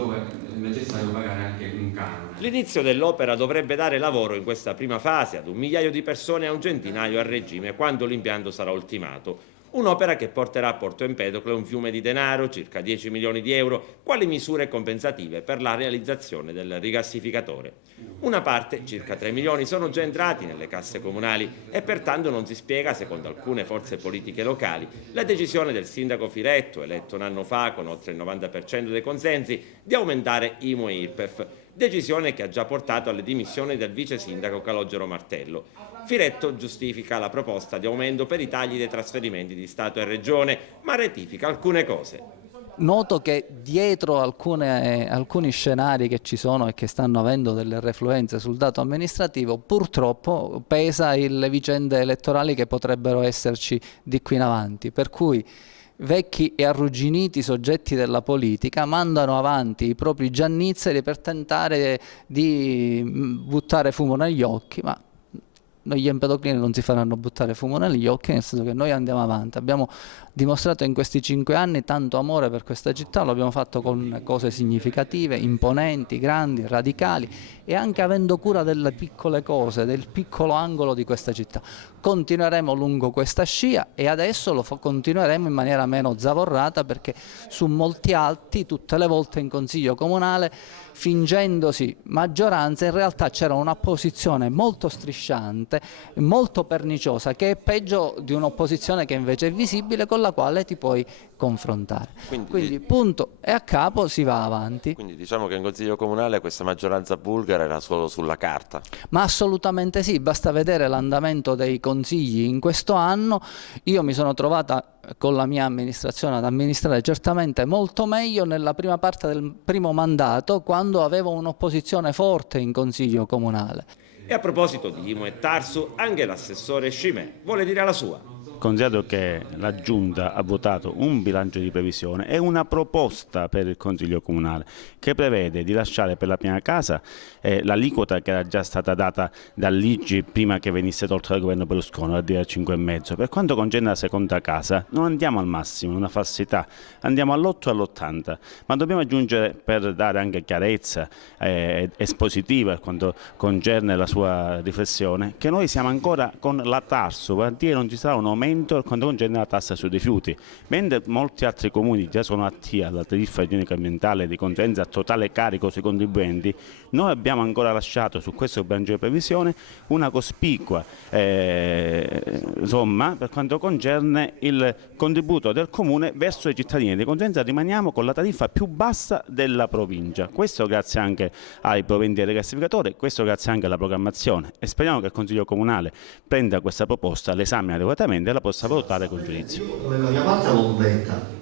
dove è necessario pagare anche un canone. L'inizio dell'opera dovrebbe dare lavoro in questa prima fase ad 1 migliaio di persone e a un centinaio a regime quando l'impianto sarà ultimato. Un'opera che porterà a Porto Empedocle un fiume di denaro, circa 10 milioni di euro, quali misure compensative per la realizzazione del rigassificatore. Una parte, circa 3 milioni, sono già entrati nelle casse comunali e pertanto non si spiega, secondo alcune forze politiche locali, la decisione del sindaco Firetto, eletto un anno fa con oltre il 90% dei consensi, di aumentare IMU e IRPEF, decisione che ha già portato alle dimissioni del vice sindaco Calogero Martello. Firetto giustifica la proposta di aumento per i tagli dei trasferimenti di Stato e Regione, ma rettifica alcune cose. Noto che dietro alcuni scenari che ci sono e che stanno avendo delle refluenze sul dato amministrativo, purtroppo pesa le vicende elettorali che potrebbero esserci di qui in avanti, per cui vecchi e arrugginiti soggetti della politica mandano avanti i propri giannizzeri per tentare di buttare fumo negli occhi, ma gli empedoclini non si faranno buttare fumo negli occhi, nel senso che noi andiamo avanti. Abbiamo dimostrato in questi 5 anni tanto amore per questa città, lo abbiamo fatto con cose significative, imponenti, grandi, radicali e anche avendo cura delle piccole cose, del piccolo angolo di questa città. Continueremo lungo questa scia e adesso lo continueremo in maniera meno zavorrata, perché su molti atti, tutte le volte in Consiglio Comunale, fingendosi maggioranza, in realtà c'era una posizione molto strisciante, molto perniciosa, che è peggio di un'opposizione che invece è visibile, con la quale ti puoi confrontare. Quindi punto e a capo si va avanti. Quindi diciamo che in Consiglio Comunale questa maggioranza bulgara era solo sulla carta. Ma assolutamente sì, basta vedere l'andamento dei consigli in questo anno. Io mi sono trovata con la mia amministrazione ad amministrare certamente molto meglio nella prima parte del primo mandato, quando avevo un'opposizione forte in Consiglio Comunale. E a proposito di IMU e Tarsu, anche l'assessore Scimè vuole dire la sua. Considerato che la Giunta ha votato un bilancio di previsione e una proposta per il Consiglio Comunale che prevede di lasciare per la prima casa l'aliquota che era già stata data dall'IGI prima che venisse tolta dal governo Berlusconi, a dire 5,5. Per quanto concerne la seconda casa, non andiamo al massimo, una falsità, andiamo all'8 e all'80, ma dobbiamo aggiungere, per dare anche chiarezza espositiva per quanto concerne la sua riflessione, che noi siamo ancora con la Tarsu, vuol dire non ci sarà un aumento per quanto concerne la tassa sui rifiuti, mentre molti altri comuni già sono attivi alla tariffa igienica ambientale di conseguenza a totale carico sui contribuenti. Noi abbiamo ancora lasciato su questo bilancio di previsione una cospicua somma per quanto concerne il contributo del comune verso i cittadini, di conseguenza rimaniamo con la tariffa più bassa della provincia. Questo grazie anche ai proventi del rigassificatore, questo grazie anche alla programmazione, e speriamo che il Consiglio Comunale prenda questa proposta, l'esamini adeguatamente e la possa valutare con giudizio. La chiamata bombetta